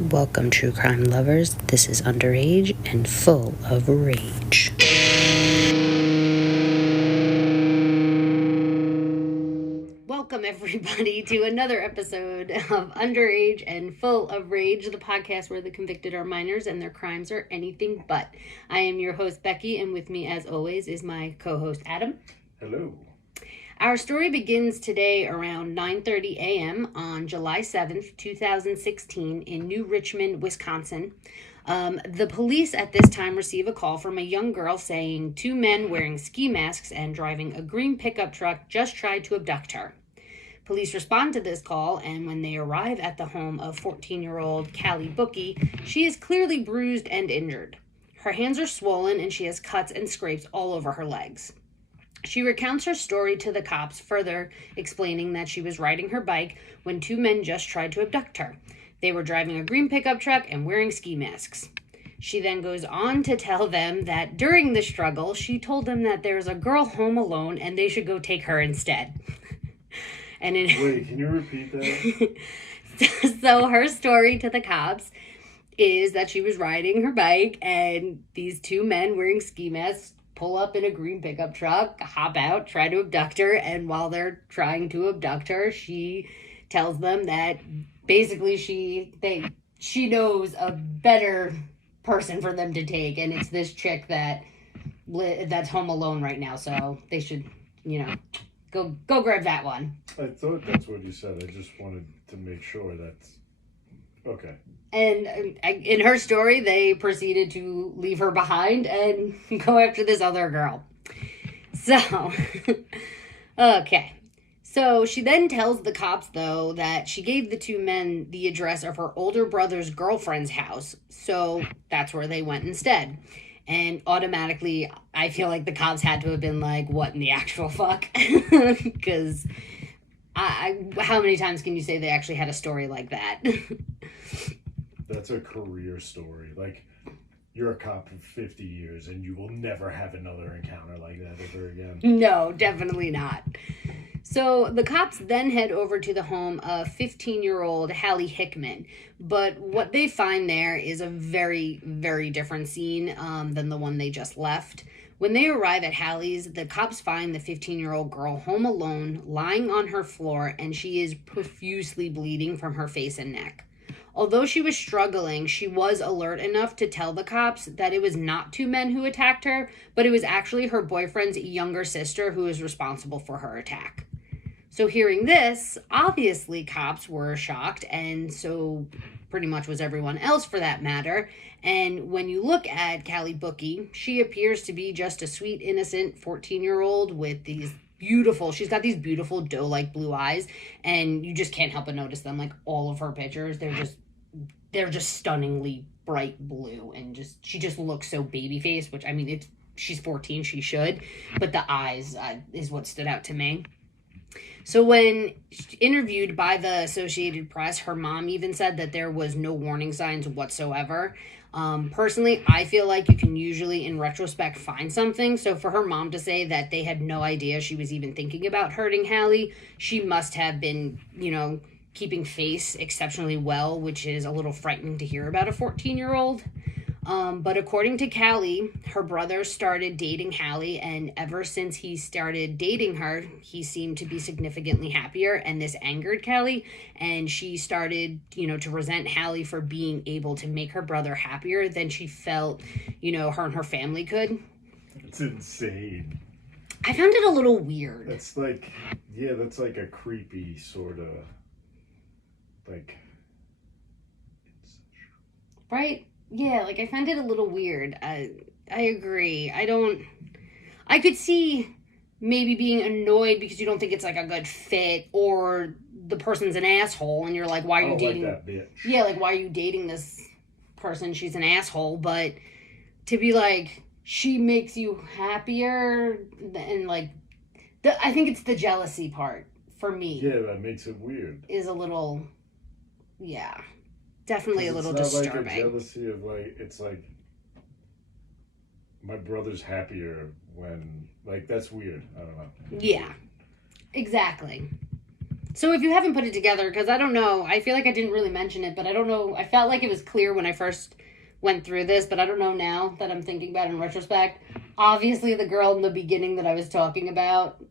Welcome, true crime lovers. This is Underage and Full of Rage. Welcome, everybody, to another episode of Underage and Full of Rage, the podcast where the convicted are minors and their crimes are anything but. I am your host, Becky, and with me, as always, is my co-host, Adam. Hello. Our story begins today around 9:30 a.m. on July 7th, 2016 in New Richmond, Wisconsin. The police at this time receive a call from a young girl saying two men wearing ski masks and driving a green pickup truck just tried to abduct her. Police respond to this call, and when they arrive at the home of 14-year-old Kali Bookey, she is clearly bruised and injured. Her hands are swollen and she has cuts and scrapes all over her legs. She recounts her story to the cops, further explaining that she was riding her bike when two men just tried to abduct her. They were driving a green pickup truck and wearing ski masks. She then goes on to tell them that during the struggle, she told them that there's a girl home alone and they should go take her instead. Wait, can you repeat that? So her story to the cops is that she was riding her bike and these two men wearing ski masks pull up in a green pickup truck, hop out, try to abduct her, and while they're trying to abduct her, she tells them that basically she knows a better person for them to take, and it's this chick that's home alone right now, so they should, go grab that one. I thought that's what you said. I just wanted to make sure that's okay. And in her story, they proceeded to leave her behind and go after this other girl. So, okay. So she then tells the cops, though, that she gave the two men the address of her older brother's girlfriend's house. So that's where they went instead. And automatically, I feel like the cops had to have been like, what in the actual fuck? Because how many times can you say they actually had a story like that? That's a career story. Like, you're a cop for 50 years and you will never have another encounter like that ever again. No, definitely not. So the cops then head over to the home of 15-year-old Halle Hickman. But what they find there is a very, very different scene than the one they just left. When they arrive at Halle's, the cops find the 15-year-old girl home alone, lying on her floor, and she is profusely bleeding from her face and neck. Although she was struggling, she was alert enough to tell the cops that it was not two men who attacked her, but it was actually her boyfriend's younger sister who was responsible for her attack. So hearing this, obviously cops were shocked, and so pretty much was everyone else for that matter. And when you look at Kali Bookey, she appears to be just a sweet, innocent 14-year-old with she's got these beautiful doe-like blue eyes, and you just can't help but notice them. Like, all of her pictures, they're just stunningly bright blue, and she just looks so baby-faced, which, I mean, she's 14, she should, but the eyes is what stood out to me. So when interviewed by the Associated Press, her mom even said that there was no warning signs whatsoever. Personally, I feel like you can usually, in retrospect, find something. So for her mom to say that they had no idea she was even thinking about hurting Halle, she must have been, keeping face exceptionally well, which is a little frightening to hear about a 14-year-old. But according to Kali, her brother started dating Halle, and ever since he started dating her, he seemed to be significantly happier, and this angered Kali, and she started, to resent Halle for being able to make her brother happier than she felt, her and her family could. It's insane. I found it a little weird. That's like a creepy sort of, like... Right? Yeah, I find it a little weird. I agree. I could see maybe being annoyed because you don't think it's, a good fit, or the person's an asshole, and you're like, why are you dating... like that bitch. Yeah, why are you dating this person? She's an asshole, but to be like, she makes you happier, and, I think it's the jealousy part, for me. Yeah, that makes it weird. Is a little... Yeah. Definitely a little disturbing. Like a jealousy of it's like my brother's happier when that's weird. I don't know. Yeah, exactly. So if you haven't put it together, because I don't know, I feel like I didn't really mention it, but I don't know, I felt like it was clear when I first went through this, but I don't know now that I'm thinking about it in retrospect. Obviously, the girl in the beginning that I was talking about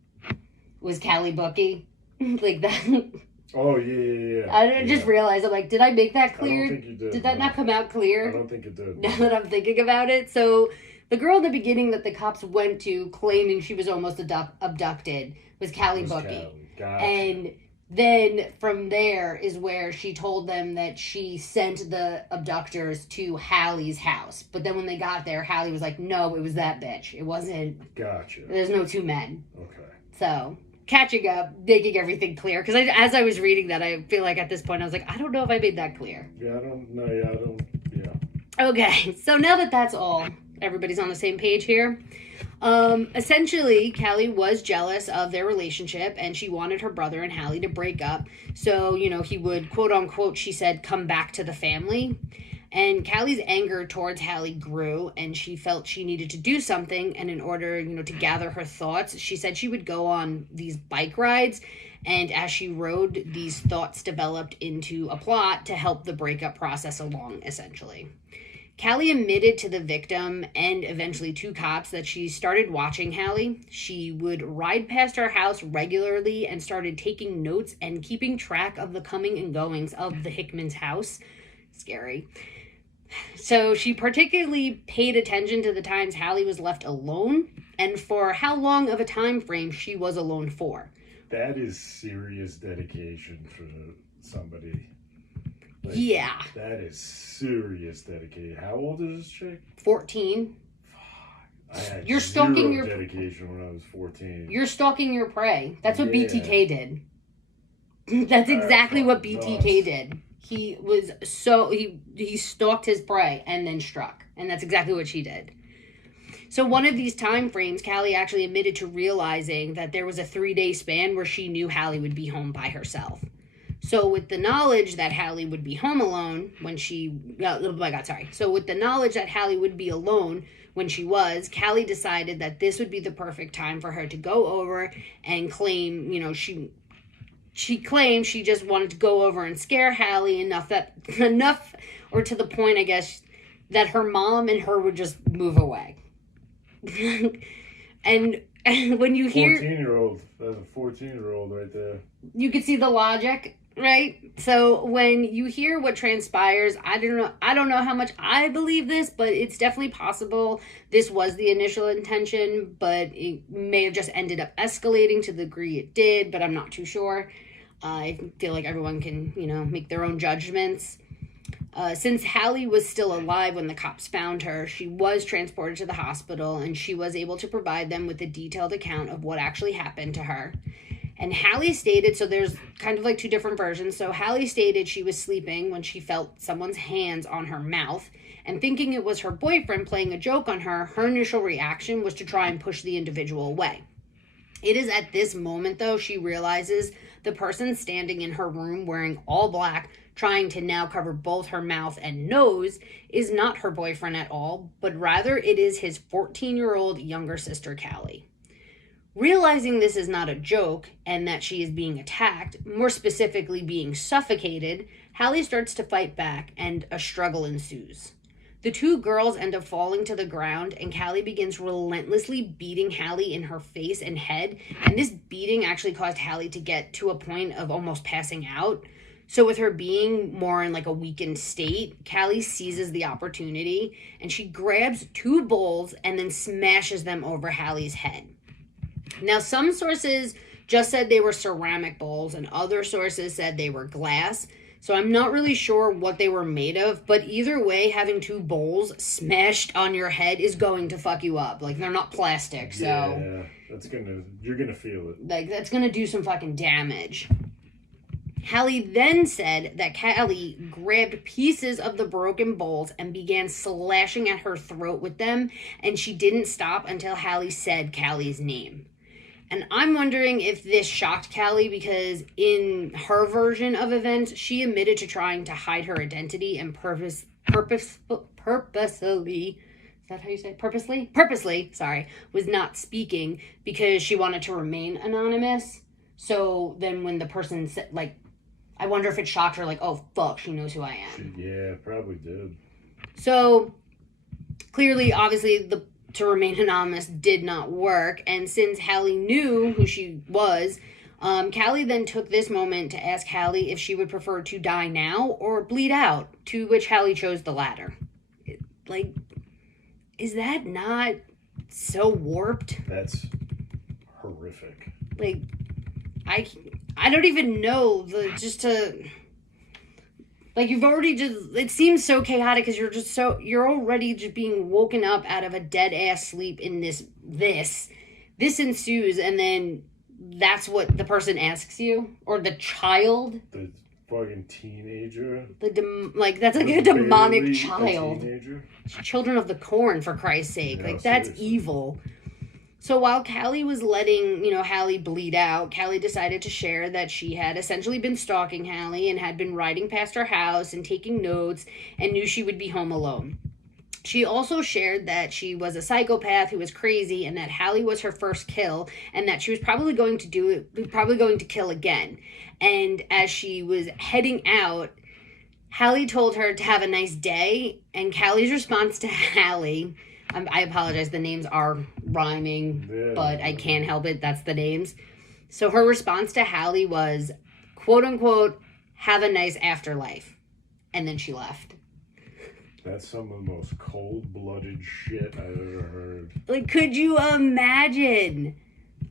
was Kali Bookey. Like that. Oh, yeah. I just realized, I'm like, did I make that clear? I don't think you did. Did that not come out clear? I don't think it did. Now that I'm thinking about it. So the girl in the beginning that the cops went to claiming she was almost abducted was Kali Bookey. Gotcha. And then from there is where she told them that she sent the abductors to Halle's house. But then when they got there, Halle was like, no, it was that bitch. It wasn't. Gotcha. There's no two men. Okay. So, catching up, making everything clear. Because as I was reading that, I feel like at this point, I was like, I don't know if I made that clear. Yeah, I don't know. Yeah, I don't. Yeah. Okay, so now that that's all, everybody's on the same page here. Essentially, Kali was jealous of their relationship and she wanted her brother and Halle to break up. So, he would, quote unquote, she said, come back to the family. And Kali's anger towards Halle grew and she felt she needed to do something. And in order, to gather her thoughts, she said she would go on these bike rides. And as she rode, these thoughts developed into a plot to help the breakup process along, essentially. Kali admitted to the victim and eventually to cops that she started watching Halle. She would ride past her house regularly and started taking notes and keeping track of the coming and goings of the Hickman's house. Scary. So she particularly paid attention to the times Halle was left alone and for how long of a time frame she was alone for. That is serious dedication for somebody. Like, yeah. That is serious dedication. How old is this chick? 14. I had You're stalking your dedication when I was 14. You're stalking your prey. That's what BTK did. That's exactly what BTK did. He was he stalked his prey and then struck. And that's exactly what she did. So one of these time frames, Kali actually admitted to realizing that there was a 3-day span where she knew Halle would be home by herself. So with the knowledge that Halle would be home alone when So with the knowledge that Halle would be alone when she was, Kali decided that this would be the perfect time for her to go over and claim, she claimed she just wanted to go over and scare Halle enough, or to the point, I guess, that her mom and her would just move away. And when you hear 14-year-old, that's a 14-year-old right there. You could see the logic. Right? So when you hear what transpires, I don't know how much I believe this, but it's definitely possible this was the initial intention, but it may have just ended up escalating to the degree it did, but I'm not too sure. I feel like everyone can, make their own judgments. Since Halle was still alive when the cops found her, she was transported to the hospital and she was able to provide them with a detailed account of what actually happened to her. And Halle stated, so there's kind of like two different versions. So Halle stated she was sleeping when she felt someone's hands on her mouth. And thinking it was her boyfriend playing a joke on her, her initial reaction was to try and push the individual away. It is at this moment, though, she realizes the person standing in her room wearing all black, trying to now cover both her mouth and nose, is not her boyfriend at all, but rather it is his 14-year-old younger sister, Kali. Realizing this is not a joke and that she is being attacked, more specifically being suffocated, Halle starts to fight back and a struggle ensues. The two girls end up falling to the ground and Kali begins relentlessly beating Halle in her face and head, and this beating actually caused Halle to get to a point of almost passing out. So with her being more in like a weakened state, Kali seizes the opportunity and she grabs 2 bowls and then smashes them over Halle's head. Now, some sources just said they were ceramic bowls and other sources said they were glass. So I'm not really sure what they were made of, but either way, having 2 bowls smashed on your head is going to fuck you up. Like, they're not plastic, so... Yeah, you're gonna feel it. Like, that's gonna do some fucking damage. Halle then said that Kali grabbed pieces of the broken bowls and began slashing at her throat with them, and she didn't stop until Halle said Kali's name. And I'm wondering if this shocked Kali because in her version of events, she admitted to trying to hide her identity and purposely, is that how you say it? Purposely, was not speaking because she wanted to remain anonymous. So then when the person said, like, I wonder if it shocked her, like, oh, fuck, she knows who I am. Yeah, probably did. So clearly, obviously, to remain anonymous did not work. And since Halle knew who she was, Kali then took this moment to ask Halle if she would prefer to die now or bleed out, to which Halle chose the latter. Like, is that not so warped? That's horrific. Like, I don't even know like, you've already it seems so chaotic because you're already just being woken up out of a dead ass sleep in this ensues, and then that's what the person asks you, or the child, the fucking teenager, that's like a demonic child, teenager. Children of the Corn, for Christ's sake. Yeah, like, that's seriously. evil. So while Kali was letting, Halle bleed out, Kali decided to share that she had essentially been stalking Halle and had been riding past her house and taking notes and knew she would be home alone. She also shared that she was a psychopath who was crazy and that Halle was her first kill and that she was probably going to kill again. And as she was heading out, Halle told her to have a nice day, and Kali's response to Halle... I apologize, the names are rhyming, but I can't help it. That's the names. So her response to Halle was, quote unquote, have a nice afterlife. And then she left. That's some of the most cold-blooded shit I've ever heard. Like, could you imagine?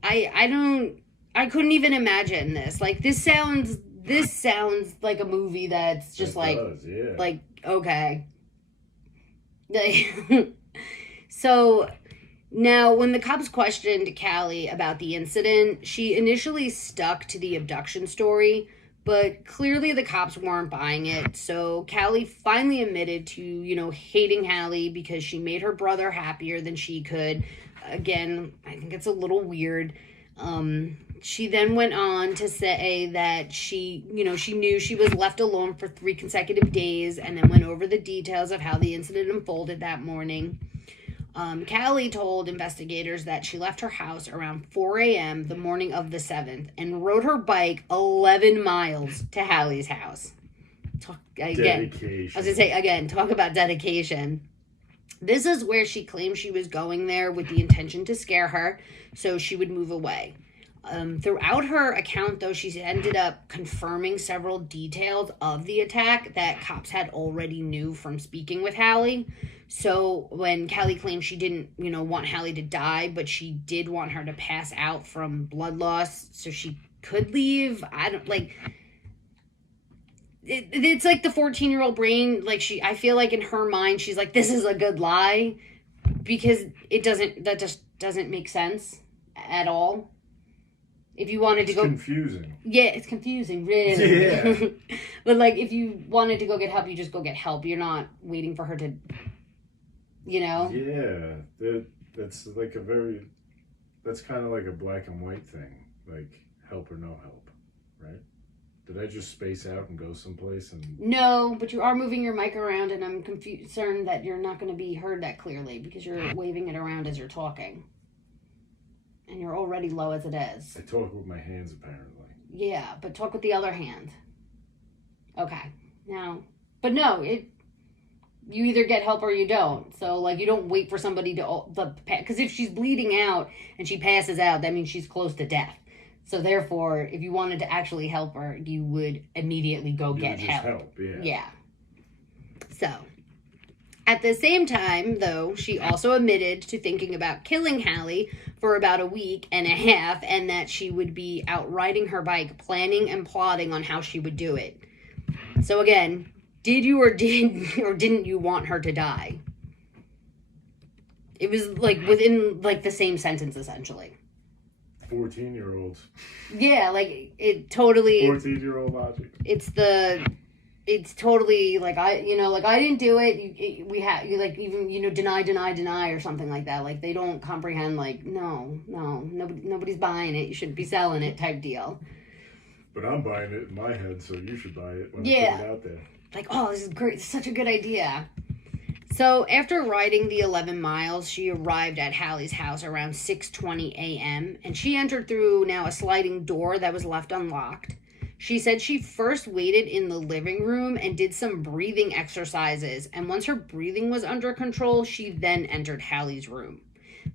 I couldn't even imagine this. Like, this sounds like a movie that's just like, okay. Like, so now when the cops questioned Kali about the incident, she initially stuck to the abduction story, but clearly the cops weren't buying it. So Kali finally admitted to, hating Halle because she made her brother happier than she could. Again, I think it's a little weird. She then went on to say that she knew she was left alone for 3 consecutive days, and then went over the details of how the incident unfolded that morning. Kali told investigators that she left her house around 4 a.m. the morning of the 7th and rode her bike 11 miles to Halle's house. Dedication. I was going to say, again, talk about dedication. This is where she claimed she was going there with the intention to scare her so she would move away. Throughout her account, though, she ended up confirming several details of the attack that cops had already knew from speaking with Halle. So when Kali claimed she didn't, want Halle to die, but she did want her to pass out from blood loss so she could leave, it's like the 14-year-old brain, I feel like in her mind, she's like, this is a good lie, because that just doesn't make sense at all. If you wanted to go... confusing. Yeah, it's confusing, really. Yeah. But, if you wanted to go get help, you just go get help. You're not waiting for her to, Yeah, that's that's kind of like a black and white thing. Like, help or no help, right? Did I just space out and go someplace and... No, but you are moving your mic around, and I'm concerned that you're not going to be heard that clearly because you're waving it around as you're talking. And you're already low as it is. I talk with my hands, apparently. Yeah, but talk with the other hand. Okay. Now, but no, you either get help or you don't. So, you don't wait for somebody because if she's bleeding out and she passes out, that means she's close to death. So, therefore, if you wanted to actually help her, you would immediately go get help. Yeah. So... At the same time, though, she also admitted to thinking about killing Halle for about a week and a half, and that she would be out riding her bike, planning and plotting on how she would do it. So again, did you or didn't you want her to die? It was within the same sentence, essentially. 14-year-olds. Yeah, it totally... 14-year-old logic. It's totally I didn't do it. We have even deny or something like that. They don't comprehend. No, nobody's buying it. You shouldn't be selling it type deal. But I'm buying it in my head, so you should buy it when I put it out there. Oh, this is great. It's such a good idea. So after riding the 11 miles, she arrived at Halle's house around 6:20 a.m. and she entered through now a sliding door that was left unlocked. She said she first waited in the living room and did some breathing exercises, and once her breathing was under control, she then entered Halle's room.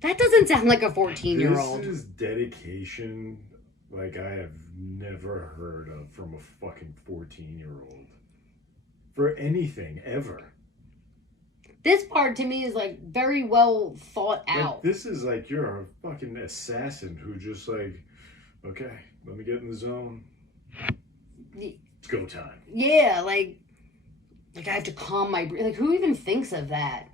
That doesn't sound like a 14-year-old. This is dedication like I have never heard of from a fucking 14-year-old. For anything, ever. This part to me is like very well thought out. Like, this is like you're a fucking assassin who just like, okay, let me get in the zone. It's go time. Yeah, like I have to calm my like. Who even thinks of that?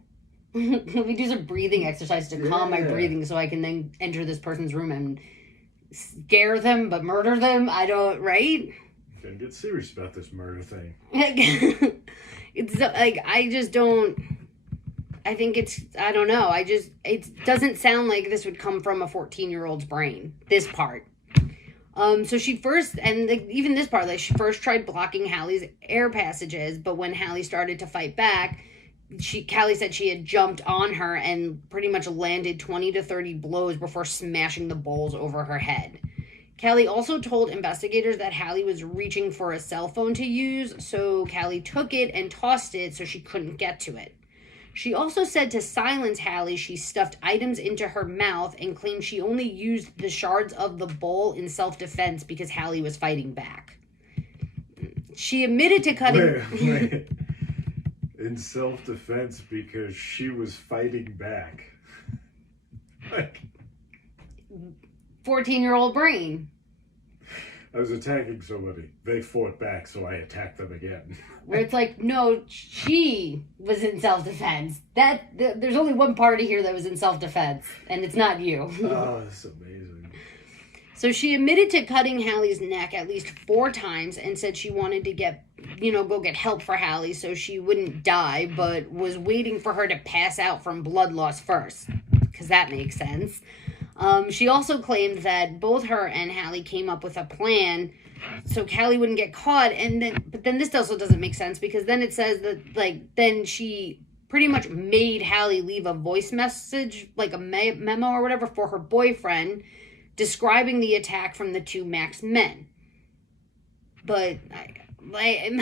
Let me do some breathing exercise to calm my breathing so I can then enter this person's room and scare them but murder them. I don't, right? Gotta get serious about this murder thing. It's like I just don't. I think I don't know. It doesn't sound like this would come from a 14-year-old's brain. This part. So she first, and even this part, like she first tried blocking Halle's air passages, but when Halle started to fight back, Kali said she had jumped on her and pretty much landed 20 to 30 blows before smashing the bowls over her head. Kali also told investigators that Halle was reaching for a cell phone to use, so Kali took it and tossed it so she couldn't get to it. She also said to silence Halle, she stuffed items into her mouth and claimed she only used the shards of the bowl in self-defense because Halle was fighting back. She admitted to cutting... Wait. In self-defense because she was fighting back. Like... 14-year-old brain. I was attacking somebody. They fought back, so I attacked them again. Where it's like, no, she was in self-defense. There's only one party here that was in self-defense, and it's not you. Oh, that's amazing. So she admitted to cutting Halle's neck at least 4 times and said she wanted to go get help for Halle so she wouldn't die, but was waiting for her to pass out from blood loss first, because that makes sense. She also claimed that both her and Halle came up with a plan so Kali wouldn't get caught, but then this also doesn't make sense because then it says that then she pretty much made Halle leave a voice message, like a memo or whatever, for her boyfriend describing the attack from the 2 masked men. But I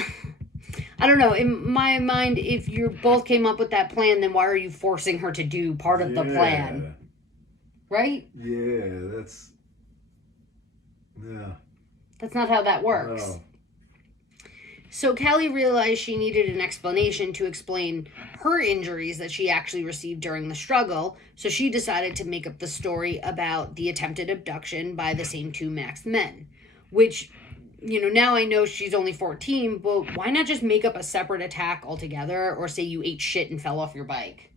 don't know. In my mind, if you both came up with that plan, then why are you forcing her to do part of the plan? Right? Yeah, That's not how that works. No. So Kali realized she needed an explanation to explain her injuries that she actually received during the struggle, so she decided to make up the story about the attempted abduction by the same 2 masked men. Which, now I know she's only 14, but why not just make up a separate attack altogether, or say you ate shit and fell off your bike?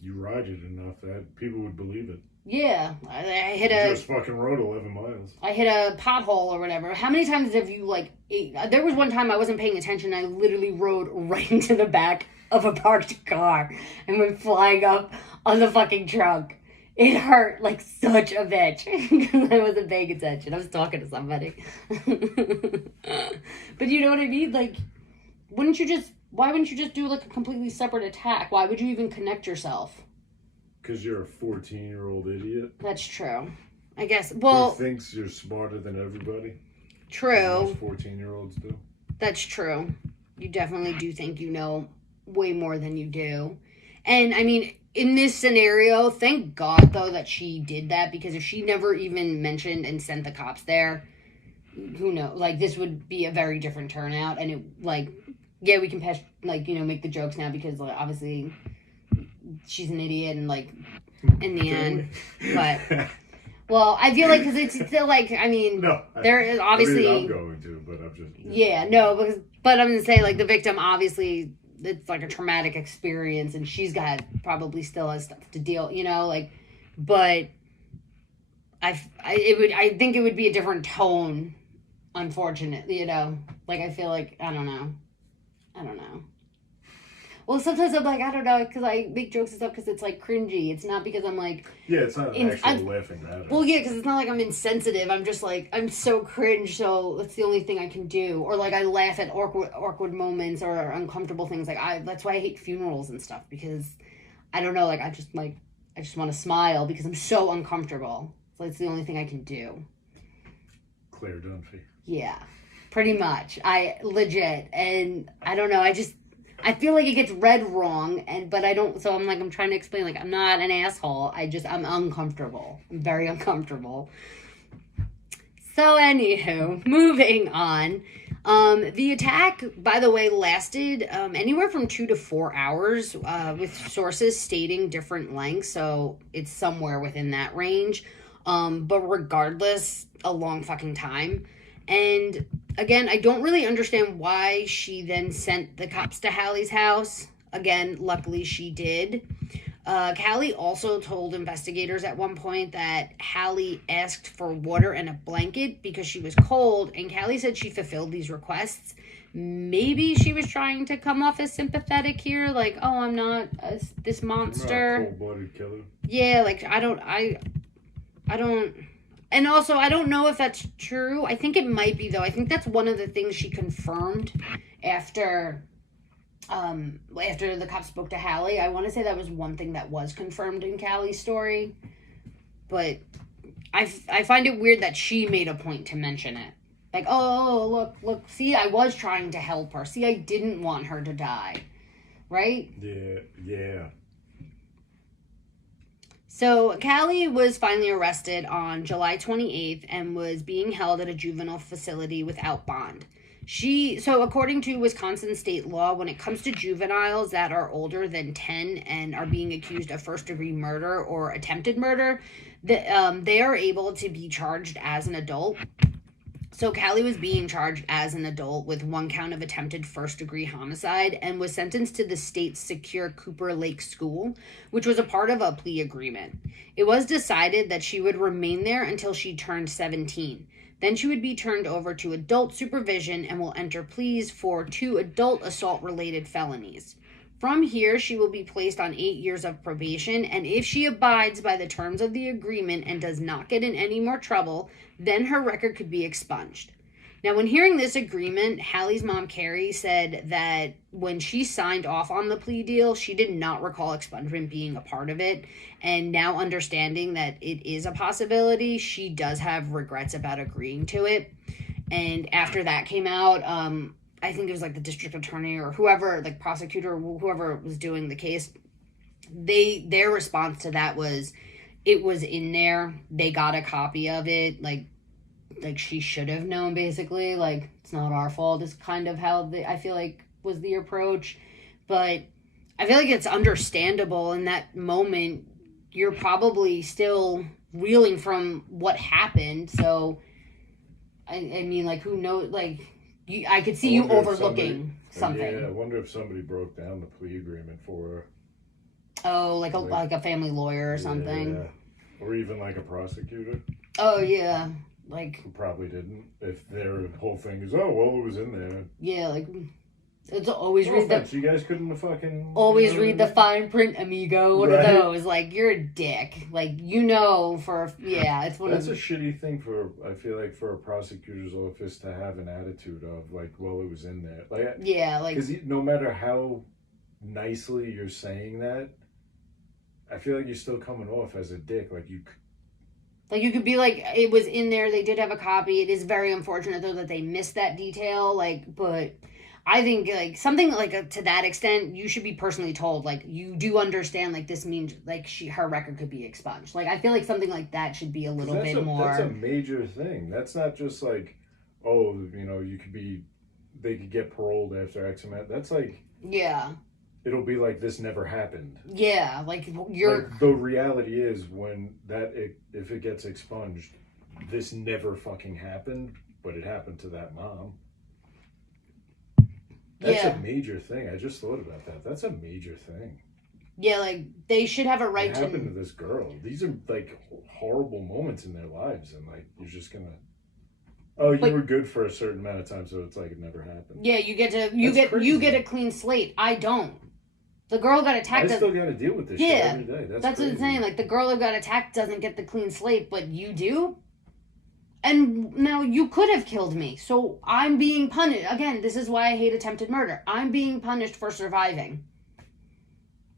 You ride it enough that people would believe it. Yeah, I You just fucking rode 11 miles. I hit a pothole or whatever. How many times have you, ate? There was one time I wasn't paying attention. I literally rode right into the back of a parked car and went flying up on the fucking trunk. It hurt like such a bitch because I wasn't paying attention. I was talking to somebody. But you know what I mean? Like, why wouldn't you just do, a completely separate attack? Why would you even connect yourself? Because you're a 14-year-old idiot. That's true. I guess. Well, who thinks you're smarter than everybody. True. Most 14-year-olds do. That's true. You definitely do think you know way more than you do. And, I mean, in this scenario, thank God, though, that she did that. Because if she never even mentioned and sent the cops there, who knows? This would be a very different turnout. And it, yeah, we can make the jokes now because, obviously... she's an idiot and in the end, but well, I feel because it's still no, there is obviously I'm going to, but I'm just but I'm gonna say the victim obviously it's a traumatic experience and she's got probably still has stuff to deal, but I think it would be a different tone, unfortunately, I feel I don't know. Well, sometimes I'm like, I don't know, because I make jokes and stuff because it's like cringy. It's not because I'm like. Yeah, it's not an actual laughing matter. Well, yeah, because it's not like I'm insensitive. I'm just like, I'm so cringe, so that's the only thing I can do. Or like I laugh at awkward moments or uncomfortable things. That's why I hate funerals and stuff, because I don't know, I just want to smile because I'm so uncomfortable. So it's the only thing I can do. Claire Dunphy. Yeah, pretty much. I legit, and I don't know. I feel like it gets read wrong, but I don't. So I'm trying to explain. I'm not an asshole. I'm uncomfortable. I'm very uncomfortable. So anywho, moving on. The attack, by the way, lasted anywhere from 2 to 4 hours, with sources stating different lengths. So it's somewhere within that range. But regardless, a long fucking time. And again, I don't really understand why she then sent the cops to Halle's house. Again, luckily she did. Kali also told investigators at one point that Halle asked for water and a blanket because she was cold, and Kali said she fulfilled these requests. Maybe she was trying to come off as sympathetic here, like, oh, I'm not this monster. I'm not a cold-blooded killer. Yeah, I don't. And also, I don't know if that's true. I think it might be, though. I think that's one of the things she confirmed after the cops spoke to Halle. I want to say that was one thing that was confirmed in Kali's story. But I find it weird that she made a point to mention it. Like, oh, look, see, I was trying to help her. See, I didn't want her to die. Right? Yeah. So, Kali was finally arrested on July 28th and was being held at a juvenile facility without bond. So according to Wisconsin state law, when it comes to juveniles that are older than 10 and are being accused of first-degree murder or attempted murder, they are able to be charged as an adult. So Kali was being charged as an adult with 1 count of attempted first-degree homicide and was sentenced to the state's secure Cooper Lake School, which was a part of a plea agreement. It was decided that she would remain there until she turned 17. Then she would be turned over to adult supervision and will enter pleas for 2 adult assault-related felonies. From here, she will be placed on 8 years of probation, and if she abides by the terms of the agreement and does not get in any more trouble, then her record could be expunged. Now, when hearing this agreement, Halle's mom, Carrie, said that when she signed off on the plea deal, she did not recall expungement being a part of it. And now understanding that it is a possibility, she does have regrets about agreeing to it. And after that came out, I think it was the district attorney or whoever, prosecutor, whoever was doing the case, their response to that was, it was in there. They got a copy of it. Like she should have known, basically. It's not our fault is kind of how I feel like was the approach. But I feel like it's understandable in that moment. You're probably still reeling from what happened. So, I mean, who knows, I could see you overlooking something. Yeah, I wonder if somebody broke down the plea agreement for her. Oh, like a family lawyer or something. Yeah. Or even a prosecutor. Oh, yeah. Who probably didn't. If their whole thing is, oh, well, it was in there. Yeah, it's always no offense, you guys couldn't have fucking... Always read the fine print, amigo. One of those. You're a dick. it's one That's a shitty thing I feel like, for a prosecutor's office to have an attitude of, well, it was in there. Because no matter how nicely you're saying that, I feel like you're still coming off as a dick. You could be it was in there, they did have a copy. It is very unfortunate, though, that they missed that detail, but I think, something, to that extent, you should be personally told, you do understand, this means, her record could be expunged. I feel like something like that should be a little bit more... That's a major thing. That's not just, they could get paroled after X amount. That's, Yeah. It'll be this never happened. Yeah, you're... the reality is, if it gets expunged, this never fucking happened, but it happened to that mom. That's a major thing. I just thought about that. That's a major thing. Yeah, they should have a right to... What happened to this girl? These are, horrible moments in their lives, and, you're just gonna... Oh, you were good for a certain amount of time, so it's it never happened. Yeah, you get a clean slate. I don't. The girl who got attacked. I still got to deal with this shit every day. That's what I'm saying. Like, the girl who got attacked doesn't get the clean slate, but you do? And now you could have killed me. So I'm being punished. Again, this is why I hate attempted murder. I'm being punished for surviving.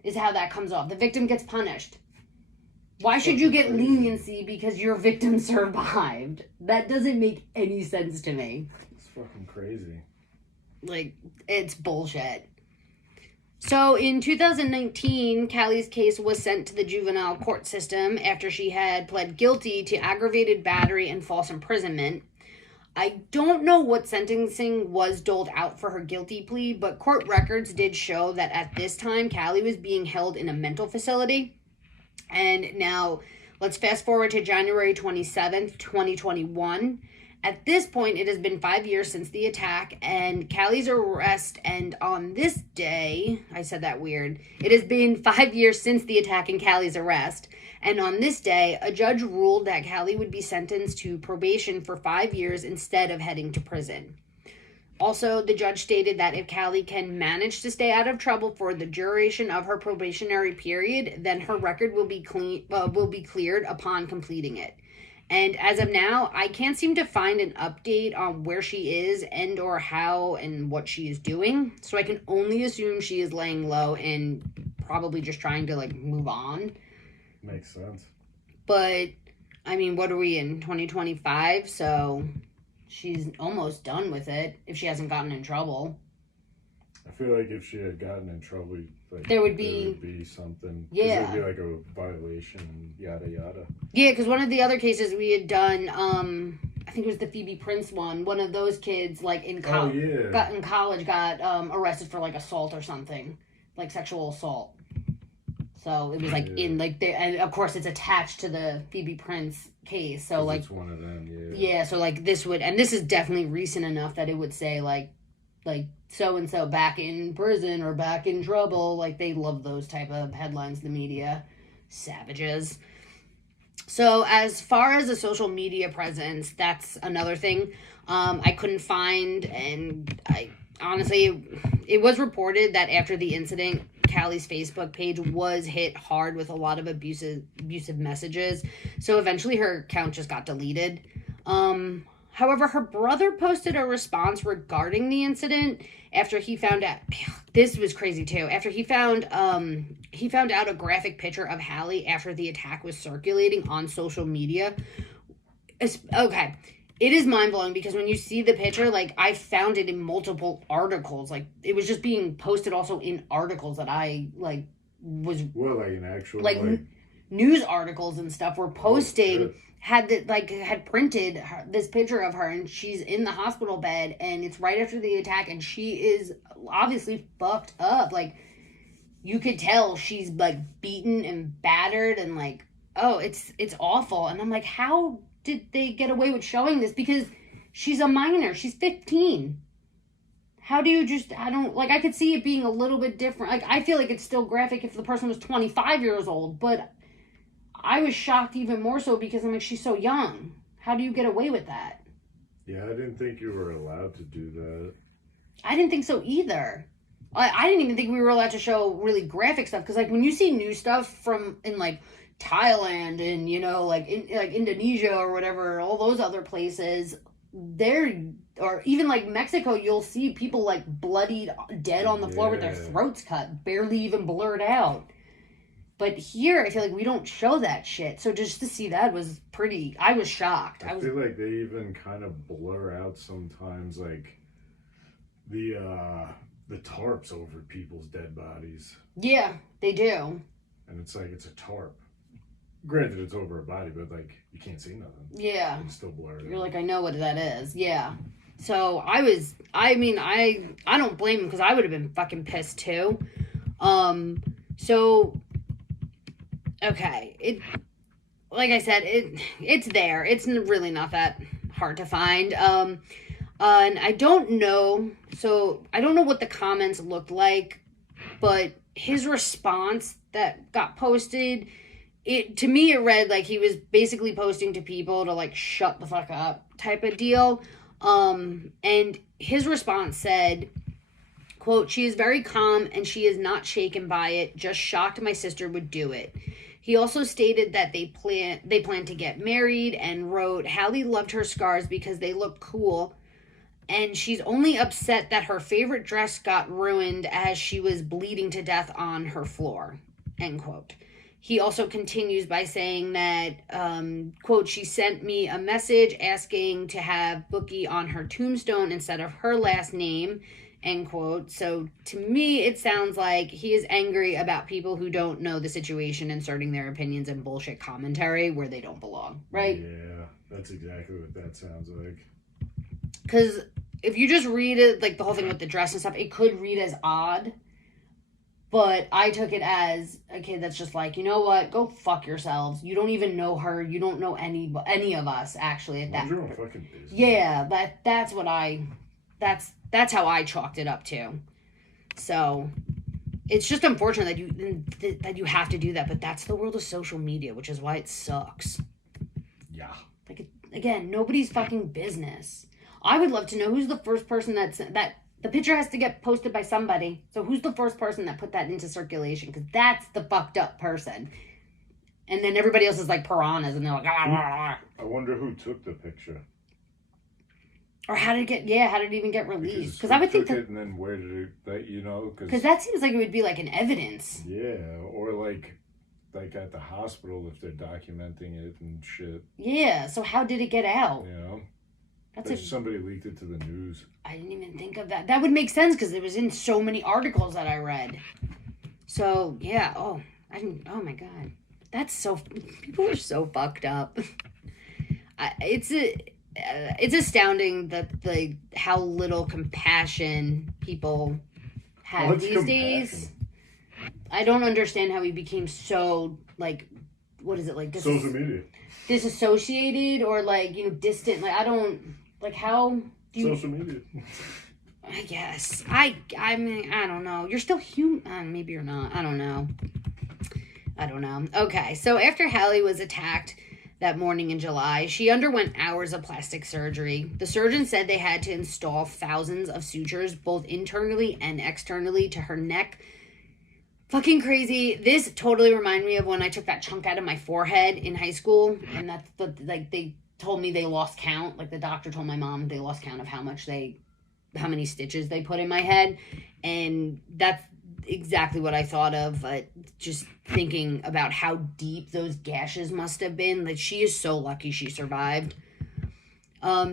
Is how that comes off. The victim gets punished. Why should you get leniency because your victim survived? That doesn't make any sense to me. It's fucking crazy. Like, it's bullshit. So, in 2019, Kali's case was sent to the juvenile court system after she had pled guilty to aggravated battery and false imprisonment. I don't know what sentencing was doled out for her guilty plea, but court records did show that at this time, Kali was being held in a mental facility. And now, let's fast forward to January 27th, 2021. At this point, it has been 5 years since the attack and Kali's arrest, and on this day, I said that weird, it has been 5 years since the attack and Kali's arrest, and on this day, a judge ruled that Kali would be sentenced to probation for 5 years instead of heading to prison. Also, the judge stated that if Kali can manage to stay out of trouble for the duration of her probationary period, then her record will be cleared upon completing it. And as of now, I can't seem to find an update on where she is and or how and what she is doing. So I can only assume she is laying low and probably just trying to, like, move on. Makes sense. But, I mean, what are we in, 2025? So she's almost done with it if she hasn't gotten in trouble. I feel like if she had gotten in trouble, like, there would be something. Yeah. There would be like a violation, yada yada. Yeah, because one of the other cases we had done, I think it was the Phoebe Prince one. One of those kids, like in college, got arrested for like assault or something, like sexual assault. So it was like in like there, and of course it's attached to the Phoebe Prince case. So like it's one of them, yeah. So like this would, and this is definitely recent enough that it would say like so-and-so back in prison or back in trouble. Like, they love those type of headlines, the media. Savages. So, as far as the social media presence, that's another thing I couldn't find. And I honestly, it was reported that after the incident, Kali's Facebook page was hit hard with a lot of abusive messages. So, eventually her account just got deleted. However, her brother posted a response regarding the incident after he found out. This was crazy too. After he found out a graphic picture of Halle after the attack was circulating on social media. Okay, it is mind blowing because when you see the picture, like, I found it in multiple articles. Like, it was just being posted also in articles that I like was like an actual news articles and stuff were posting. Had printed this picture of her, and she's in the hospital bed, and it's right after the attack, and she is obviously fucked up. Like, you could tell she's like beaten and battered, and like, oh, it's awful. And I'm like, how did they get away with showing this? Because she's a minor, she's 15. How do you I could see it being a little bit different. Like, I feel like it's still graphic if the person was 25 years old, but I was shocked even more so because I'm like, she's so young. How do you get away with that? Yeah, I didn't think you were allowed to do that. I didn't think so either. I didn't even think we were allowed to show really graphic stuff because, like, when you see new stuff from in like Thailand and like Indonesia or whatever, all those other places, or even like Mexico, you'll see people like bloodied, dead on the floor with their throats cut, barely even blurred out. But here, I feel like we don't show that shit. So just to see that was I was shocked. I feel like they even kind of blur out sometimes, like, the tarps over people's dead bodies. Yeah, they do. And it's like, it's a tarp. Granted, it's over a body, but, like, you can't see nothing. Yeah. It's still blurred out. You're like, I know what that is. Yeah. So I don't blame him because I would have been fucking pissed too. So... Okay, like I said, it's there. It's really not that hard to find. And I don't know. So I don't know what the comments looked like, but his response that got posted, to me it read like he was basically posting to people to like shut the fuck up type of deal. And his response said, Quote, she is very calm and she is not shaken by it, just shocked my sister would do it. He also stated that they plan to get married and wrote, Halle loved her scars because they look cool and she's only upset that her favorite dress got ruined as she was bleeding to death on her floor, end quote. He also continues by saying that, quote, she sent me a message asking to have Bookey on her tombstone instead of her last name, end quote. So to me, it sounds like he is angry about people who don't know the situation inserting their opinions and bullshit commentary where they don't belong, right? Yeah, that's exactly what that sounds like. Because if you just read it, like the whole thing with the dress and stuff, it could read as odd. But I took it as, okay, that's just like, you know what? Go fuck yourselves. You don't even know her. You don't know any of us, actually, at that point. Fucking business. Yeah, that's how I chalked it up to. So it's just unfortunate that you have to do that, but that's the world of social media, which is why it sucks. Yeah. Like, again, nobody's fucking business. I would love to know who's the first person that the picture has to get posted by somebody. So who's the first person that put that into circulation? Because that's the fucked up person. And then everybody else is like piranhas, and they're like, I wonder who took the picture. Or how did it even get released? Because I would think that. And then where did it, you know? Because that seems like it would be like an evidence. Yeah, or like at the hospital if they're documenting it and shit. Yeah, so how did it get out? You know? Somebody leaked it to the news. I didn't even think of that. That would make sense because it was in so many articles that I read. So, yeah. Oh my God. That's so... People are so fucked up. It's astounding that how little compassion people have these days. I don't understand how he became so, like... What is it, like... Social media. Disassociated or, like, you know, distant. Like, I don't... Like, how do you... Social media. I guess. I mean, I don't know. You're still human. Maybe you're not. I don't know. Okay, so after Halle was attacked that morning in July, she underwent hours of plastic surgery. The surgeon said they had to install thousands of sutures, both internally and externally, to her neck. Fucking crazy. This totally reminded me of when I took that chunk out of my forehead in high school, and that's they told me they lost count. Like the doctor told my mom they lost count of how many stitches they put in my head, and that's exactly what I thought of. Just thinking about how deep those gashes must have been. Like, she is so lucky she survived.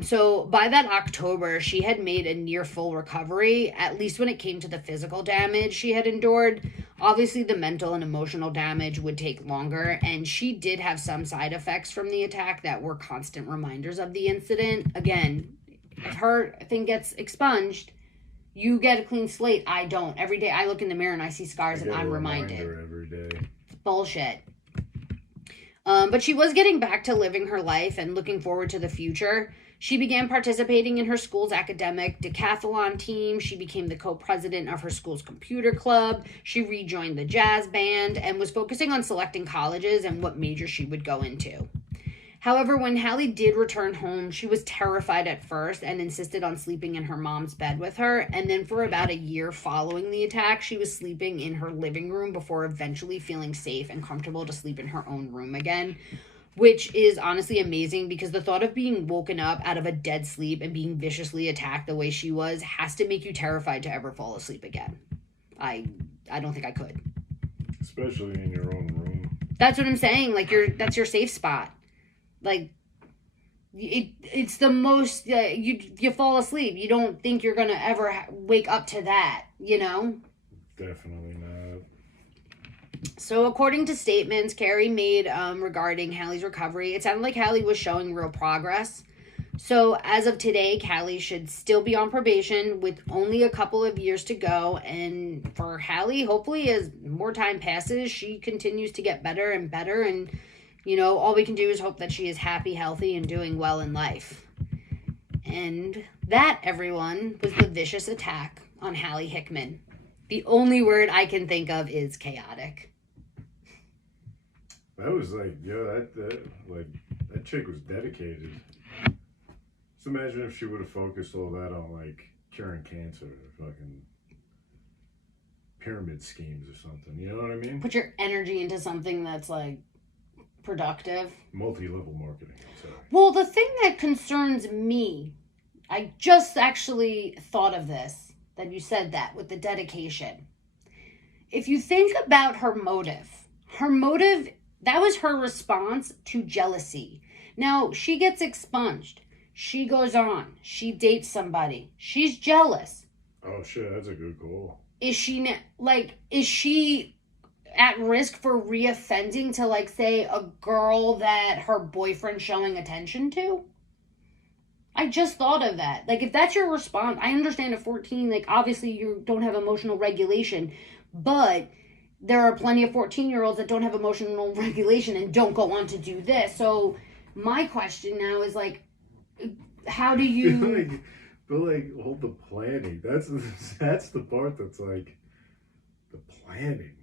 So by that October, she had made a near full recovery, at least when it came to the physical damage she had endured. Obviously, the mental and emotional damage would take longer, and she did have some side effects from the attack that were constant reminders of the incident. Again, if her thing gets expunged, you get a clean slate. I don't. Every day I look in the mirror and I see scars and I'm reminded. Every day. It's bullshit. But she was getting back to living her life and looking forward to the future. She began participating in her school's academic decathlon team. She became the co-president of her school's computer club. She rejoined the jazz band and was focusing on selecting colleges and what major she would go into. However, when Halle did return home, she was terrified at first and insisted on sleeping in her mom's bed with her. And then for about a year following the attack, she was sleeping in her living room before eventually feeling safe and comfortable to sleep in her own room again, which is honestly amazing because the thought of being woken up out of a dead sleep and being viciously attacked the way she was has to make you terrified to ever fall asleep again. I don't think I could. Especially in your own room. That's what I'm saying. Like, that's your safe spot. Like, it's the most, you fall asleep. You don't think you're going to ever wake up to that, you know? Definitely not. So according to statements Carrie made regarding Halle's recovery, it sounded like Halle was showing real progress. So as of today, Kali should still be on probation with only a couple of years to go. And for Halle, hopefully as more time passes, she continues to get better and better. And, you know, all we can do is hope that she is happy, healthy, and doing well in life. And that, everyone, was the vicious attack on Halle Hickman. The only word I can think of is chaotic. That was like, that chick was dedicated. Just imagine if she would have focused all that on, like, curing cancer. Fucking, pyramid schemes or something. You know what I mean? Put your energy into something that's like productive. Multi-level marketing. I'm sorry. Well, the thing that concerns me, I just actually thought of this, that you said that with the dedication. If you think about her motive, that was her response to jealousy. Now, she gets expunged. She goes on. She dates somebody. She's jealous. Oh, shit, that's a good goal. Is she at risk for reoffending to, like, say, a girl that her boyfriend's showing attention to? I just thought of that. Like, if that's your response, I understand at 14, like, obviously you don't have emotional regulation, but there are plenty of 14-year-olds that don't have emotional regulation and don't go on to do this. So my question now is, like, how do you... But hold the planning. That's the part that's, like, the planning.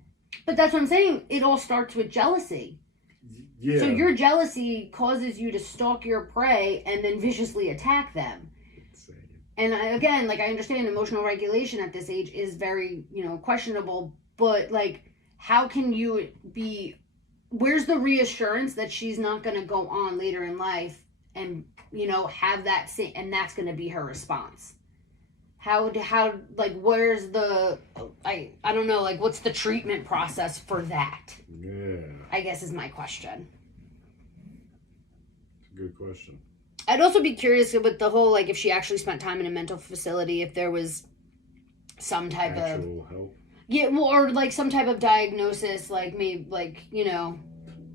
But that's what I'm saying. It all starts with jealousy. Yeah. So your jealousy causes you to stalk your prey and then viciously attack them. Insane. And again, like, I understand emotional regulation at this age is very, questionable. But, like, how can you be... Where's the reassurance that she's not going to go on later in life and, have that... And that's going to be her response? How, where's the... I don't know, like, what's the treatment process for that? Yeah. I guess is my question. It's a good question. I'd also be curious with the whole, like, if she actually spent time in a mental facility, if there was some type of... Actual help? Yeah, well, or, like, some type of diagnosis, like, maybe, like,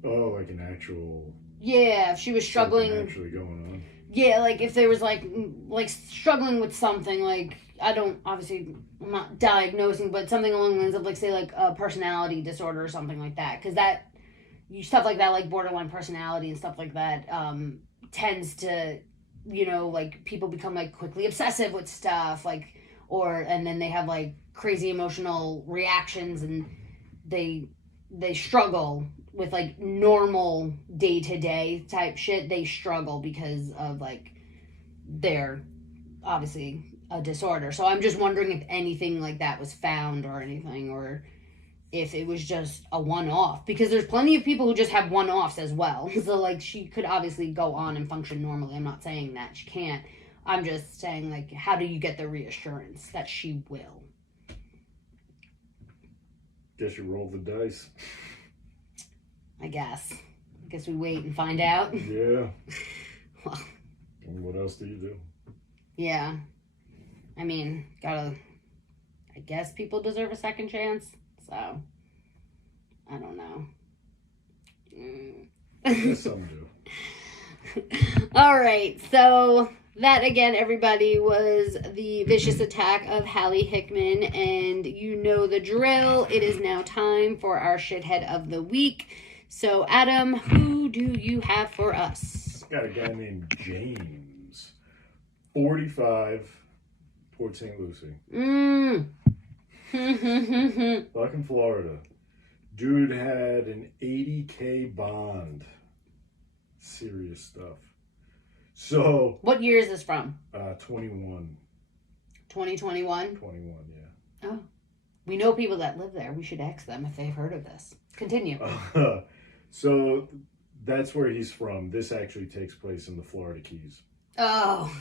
Oh, like an actual... Yeah, if she was struggling... Something actually going on. Yeah, like, if there was, like, struggling with something, like, I'm not diagnosing, but something along the lines of, like, say, like, a personality disorder or something like that. Because stuff like that, like borderline personality and stuff like that, tends to, like, people become, like, quickly obsessive with stuff, like, and then they have, like, crazy emotional reactions, and they struggle with, like, normal day-to-day type shit. They struggle because of, like, their, obviously, a disorder. So I'm just wondering if anything like that was found or anything, or if it was just a one-off, because there's plenty of people who just have one-offs as well. So, like, she could obviously go on and function normally. I'm not saying that she can't. I'm just saying, like, how do you get the reassurance that she will? Guess you roll the dice. I guess we wait and find out. Yeah. Well, And what else do you do? Yeah. I mean, I guess people deserve a second chance. So, I don't know. Yes, some do. All right. So, that again, everybody, was the vicious attack of Halle Hickman. And you know the drill. It is now time for our shithead of the week. So, Adam, who do you have for us? Got a guy named James. 45, Port St. Lucie. Back in Florida. Dude had an $80K bond. Serious stuff. So... What year is this from? 21. 2021? 21, yeah. Oh. We know people that live there. We should ask them if they've heard of this. Continue. So that's where he's from. This actually takes place in the Florida Keys. Oh.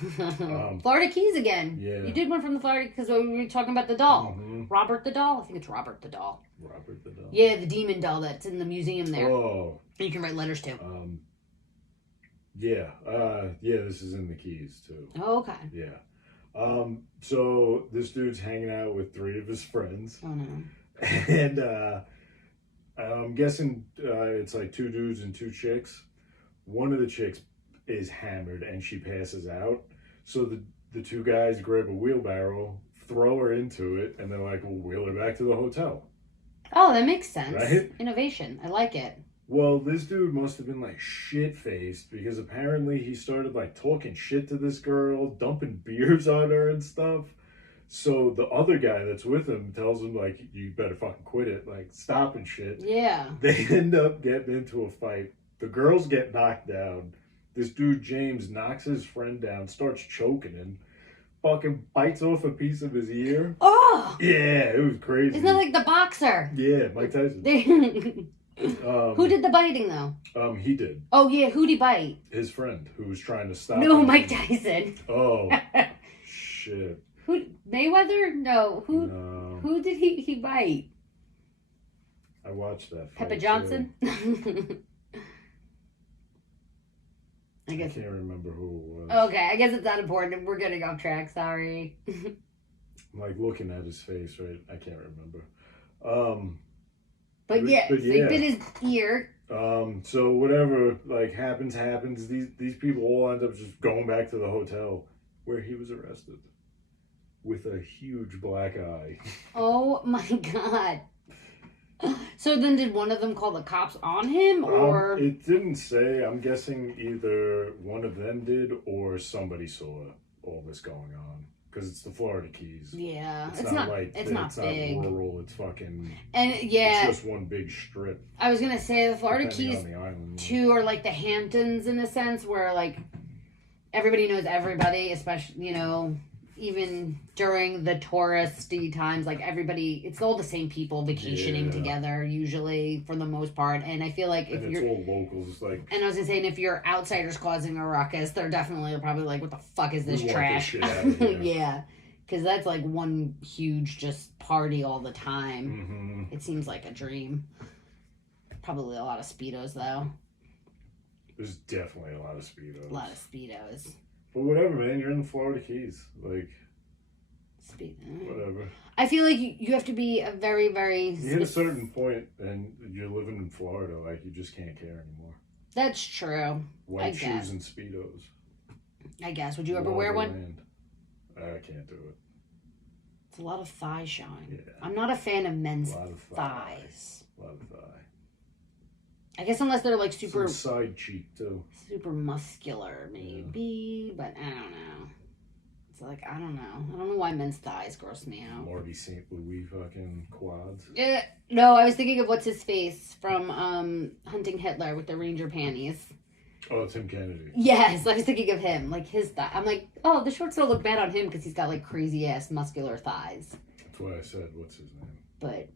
Florida Keys again. Yeah. You did one from the Florida, because we were talking about the doll. Mm-hmm. Robert the doll? I think it's Robert the doll. Robert the doll. Yeah, the demon doll that's in the museum there. Oh. And you can write letters to. Yeah. This is in the Keys too. Oh, okay. Yeah. So this dude's hanging out with 3 of his friends. Oh, no. And I'm guessing it's like 2 dudes and 2 chicks. One of the chicks is hammered and she passes out. So the 2 guys grab a wheelbarrow, throw her into it, and they're like, we'll wheel her back to the hotel. Oh, that makes sense. Right? Innovation. I like it. Well, this dude must have been like shit-faced, because apparently he started like talking shit to this girl, dumping beers on her and stuff. So the other guy that's with him tells him, like, you better fucking quit it, like, stop and shit. Yeah. They end up getting into a fight. The girls get knocked down. This dude, James, knocks his friend down, starts choking him. fucking bites off a piece of his ear. Oh! Yeah, it was crazy. Isn't that like the boxer? Yeah, Mike Tyson. Who did the biting, though? He did. Oh, yeah, who'd he bite? His friend, who was trying to stop No, him. Mike Tyson. Oh, shit. Who? Mayweather? No. Who? No. Who did he bite? I watched that fight, Peppa Johnson? I can't remember who it was. Okay, I guess it's not important. We're getting off track. Sorry. I'm like looking at his face, right? I can't remember. But yeah, so he bit his ear. So whatever like happens. These people all end up just going back to the hotel where he was arrested with a huge black eye. Oh my god. So then did one of them call the cops on him, or? It didn't say. I'm guessing either one of them did or somebody saw all this going on. Because it's the Florida Keys. Yeah. It's not big. Not rural. It's fucking... And yeah. It's just one big strip. I was going to say the Florida Keys, too, are like the Hamptons in a sense, where like everybody knows everybody, especially, you know... Even during the touristy times, like everybody, it's all the same people vacationing together, usually for the most part. And I feel like if it's all locals, like. And I was gonna say, and if you're outsiders causing a ruckus, they're definitely probably like, "What the fuck is this trash?" Yeah, because that's like one huge just party all the time. Mm-hmm. It seems like a dream. Probably a lot of Speedos though. There's definitely a lot of Speedos. A lot of Speedos. But whatever, man. You're in the Florida Keys. Like, whatever. I feel like you have to be a very, very... You hit a certain point and you're living in Florida. Like, you just can't care anymore. That's true. White shoes and Speedos. I guess. Would you ever wear one? I can't do it. It's a lot of thigh showing. Yeah. I'm not a fan of men's thighs. A lot of thigh. I guess unless they're like super... Some side cheek, too. Super muscular, maybe. Yeah. But I don't know. It's like, I don't know. I don't know why men's thighs gross me out. Marty St. Louis fucking quads. No, I was thinking of what's his face from Hunting Hitler with the Ranger panties. Oh, Tim Kennedy. Yes, I was thinking of him. Like his thigh. I'm like, oh, the shorts don't look bad on him because he's got like crazy ass muscular thighs. That's what I said. What's his name? But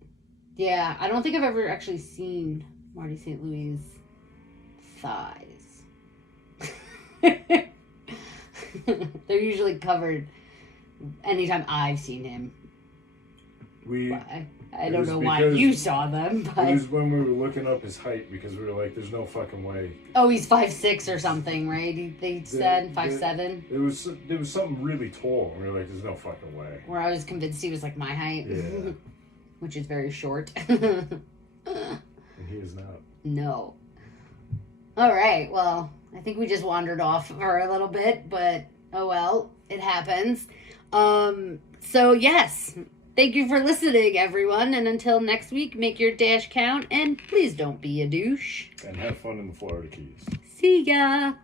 yeah, I don't think I've ever actually seen Marty St. Louis' thighs. They're usually covered anytime I've seen him. I don't know why you saw them, but... It was when we were looking up his height because we were like, there's no fucking way. Oh, he's 5'6" or something, right? They said 5'7". It was something really tall. And we were like, there's no fucking way. Where I was convinced he was like my height. Yeah. Which is very short. And he is not. No. All right, well, I think we just wandered off for a little bit, but oh well, it happens. So yes, thank you for listening, everyone, and until next week, make your dash count, and please don't be a douche. And have fun in the Florida Keys. See ya!